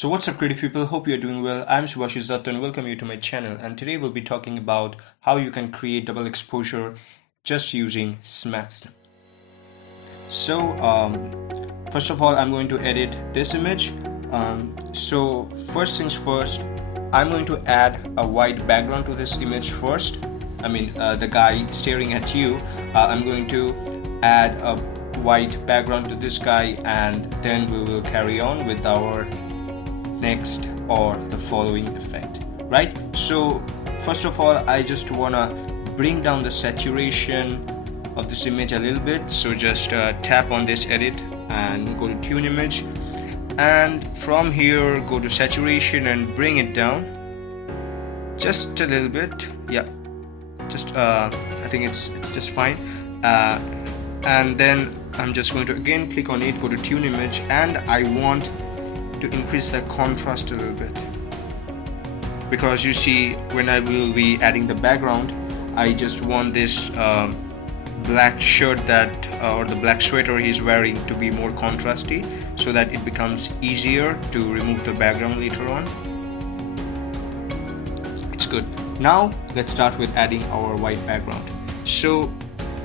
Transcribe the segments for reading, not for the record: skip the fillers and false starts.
So what's up creative people, hope you're doing well. I'm SUBCSRIBE and welcome you to my channel, and today we'll be talking about how you can create double exposure just using Snapseed. So first of all, I'm going to edit this image. So first things first, I'm going to add a white background to this image first. The guy staring at you. I'm going to add a white background to this guy, and then we will carry on with our next or the following effect, right? So first of all, I just wanna bring down the saturation of this image a little bit. So just tap on this edit and go to tune image, and from here go to saturation and bring it down just a little bit. Yeah, just I think it's just fine. And then I'm just going to again click on it, go to tune image, and I want to increase the contrast a little bit, because you see when I will be adding the background, I just want this black shirt that or the black sweater he's wearing to be more contrasty, so that it becomes easier to remove the background later on. It's good. Now let's start with adding our white background. So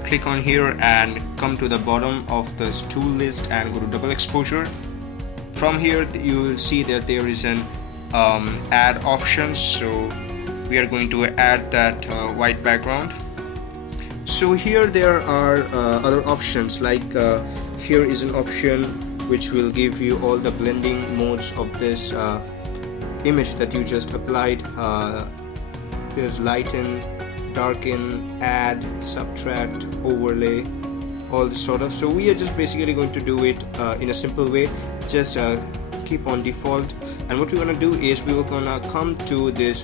click on here and come to the bottom of this tool list and go to double exposure. From here you will see that there is an add options, so we are going to add that white background. So here there are other options, like here is an option which will give you all the blending modes of this image that you just applied. Here's lighten, darken, add, subtract, overlay, all this sort of. So we are just basically going to do it in a simple way. Just keep on default, and what we're gonna do is we will gonna come to this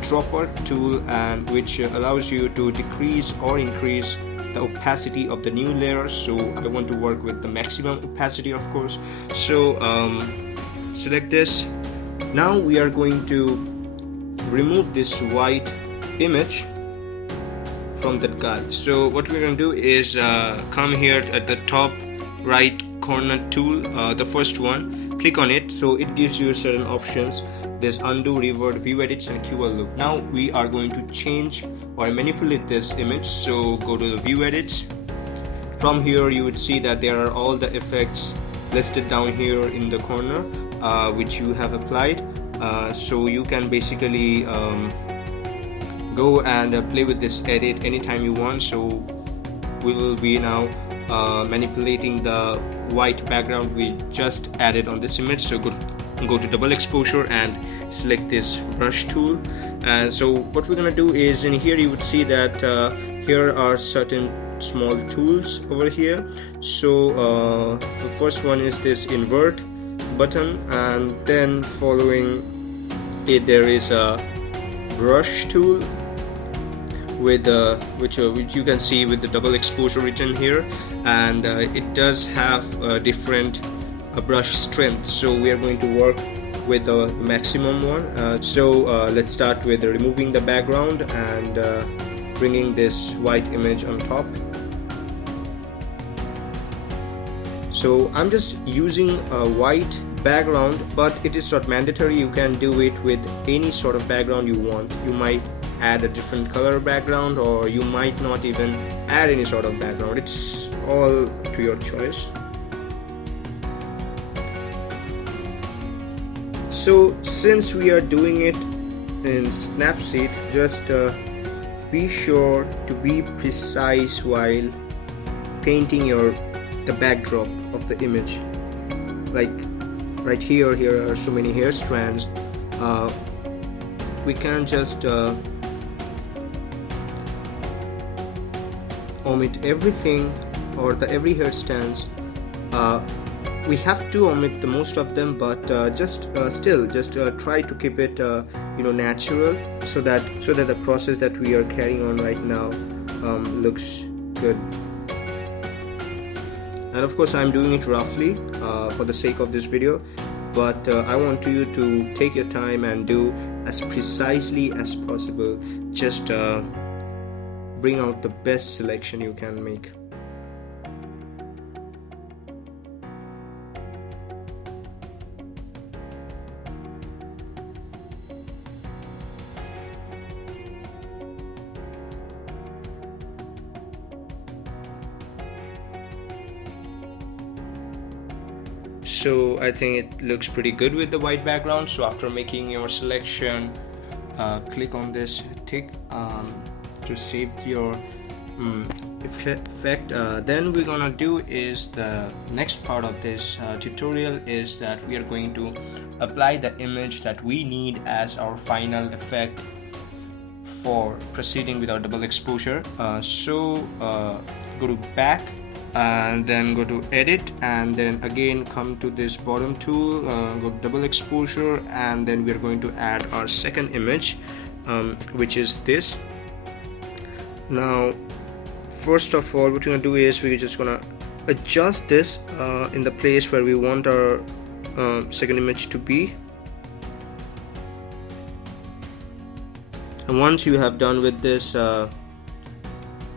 dropper tool, and which allows you to decrease or increase the opacity of the new layer. So I want to work with the maximum opacity, of course. So select this. Now we are going to remove this white image from that guy. So what we're going to do is come here at the top right corner tool, the first one, click on it. So it gives you certain options. There's undo, revert, view edits, and QL loop. Now we are going to change or manipulate this image. So go to the view edits. From here you would see that there are all the effects listed down here in the corner, which you have applied. So you can basically go and play with this edit anytime you want. So we will be now manipulating the white background we just added on this image. So go to double exposure and select this brush tool. So what we're gonna do is, in here you would see that here are certain small tools over here. So the first one is this invert button, and then following it there is a brush tool with which you can see with the double exposure written here, and it does have a different brush strength. So we are going to work with the maximum one. So let's start with removing the background and bringing this white image on top. So I'm just using a white background, but it is not mandatory. You can do it with any sort of background you want. You might add a different color background, or you might not even add any sort of background. It's all to your choice. So since we are doing it in Snapseed, just be sure to be precise while painting the backdrop of the image. Like right here are so many hair strands. We can just omit everything, or every hair strands. We have to omit the most of them, but still try to keep it natural, so that the process that we are carrying on right now looks good. And of course I'm doing it roughly for the sake of this video, but I want you to take your time and do as precisely as possible. Just bring out the best selection you can make. So I think it looks pretty good with the white background. So after making your selection, click on this tick to save your effect. Then we're gonna do is the next part of this tutorial is that we are going to apply the image that we need as our final effect for proceeding with our double exposure. Go to back and then go to edit, and then again come to this bottom tool, go to double exposure, and then we're going to add our second image, which is this. Now first of all, what we're gonna do is we're just gonna adjust this in the place where we want our second image to be. And once you have done with this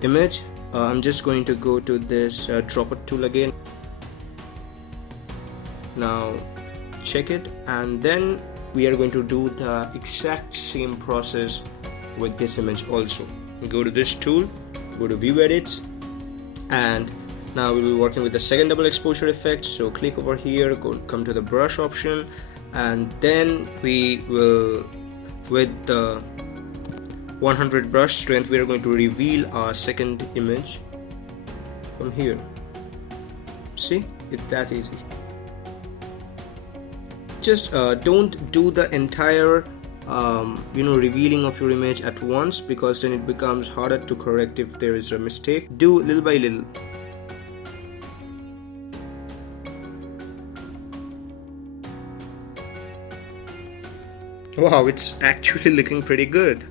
image, I'm just going to go to this dropper tool again. Now check it, and then we are going to do the exact same process with this image also. We go to this tool, go to view edits, and now we'll be working with the second double exposure effect. So click over here, come to the brush option, and then we will, with the 100 brush strength, we are going to reveal our second image from here. See, it's that easy. Just don't do the entire revealing of your image at once, because then it becomes harder to correct if there is a mistake. Do little by little. Wow, it's actually looking pretty good.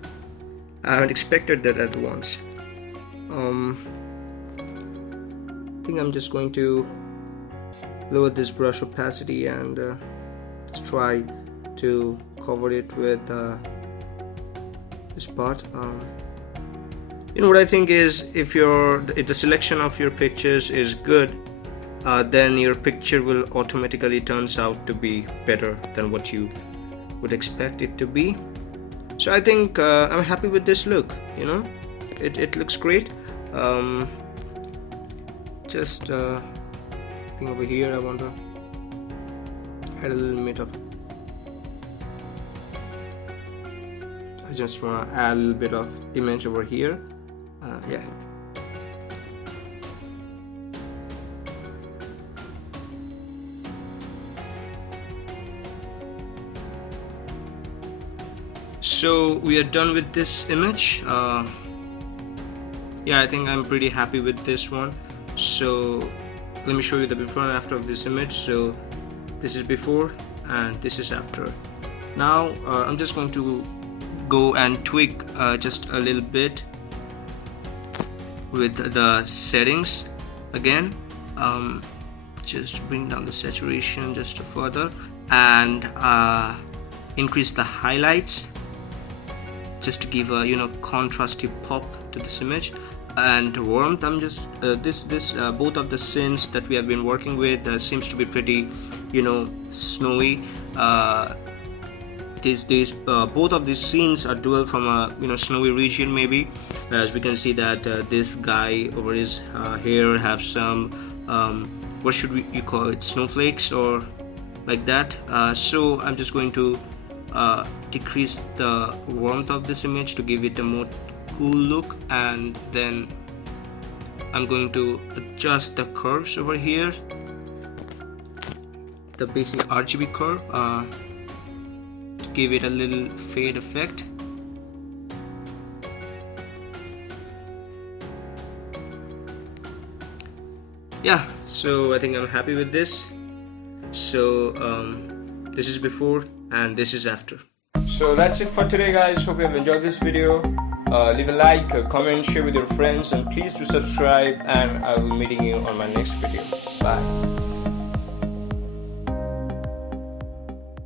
I haven't expected that at once. I think I'm just going to lower this brush opacity and just try to cover it with this part. What I think is, if the selection of your pictures is good, then your picture will automatically turns out to be better than what you would expect it to be. So I think I'm happy with this look. It looks great. I think over here I want to add a little bit of. I just want to add a little bit of image over here. Yeah. So we are done with this image. Yeah, I think I'm pretty happy with this one. So let me show you the before and after of this image. So this is before and this is after. Now I'm just going to go and tweak just a little bit with the settings again. Just bring down the saturation just further and increase the highlights just to give a contrasty pop to this image. And warmth, I'm just both of the scenes that we have been working with seems to be pretty snowy. Both of these scenes are dual from a snowy region, maybe, as we can see that this guy over his hair have some what should you call it, snowflakes or like that. So I'm just going to decrease the warmth of this image to give it a more cool look, and then I'm going to adjust the curves over here, the basic RGB curve, to give it a little fade effect. Yeah, so I think I'm happy with this. So this is before and this is after. So that's it for today, guys. Hope you have enjoyed this video. Leave a like, a comment, share with your friends, and please do subscribe, and I will be meeting you on my next video. Bye.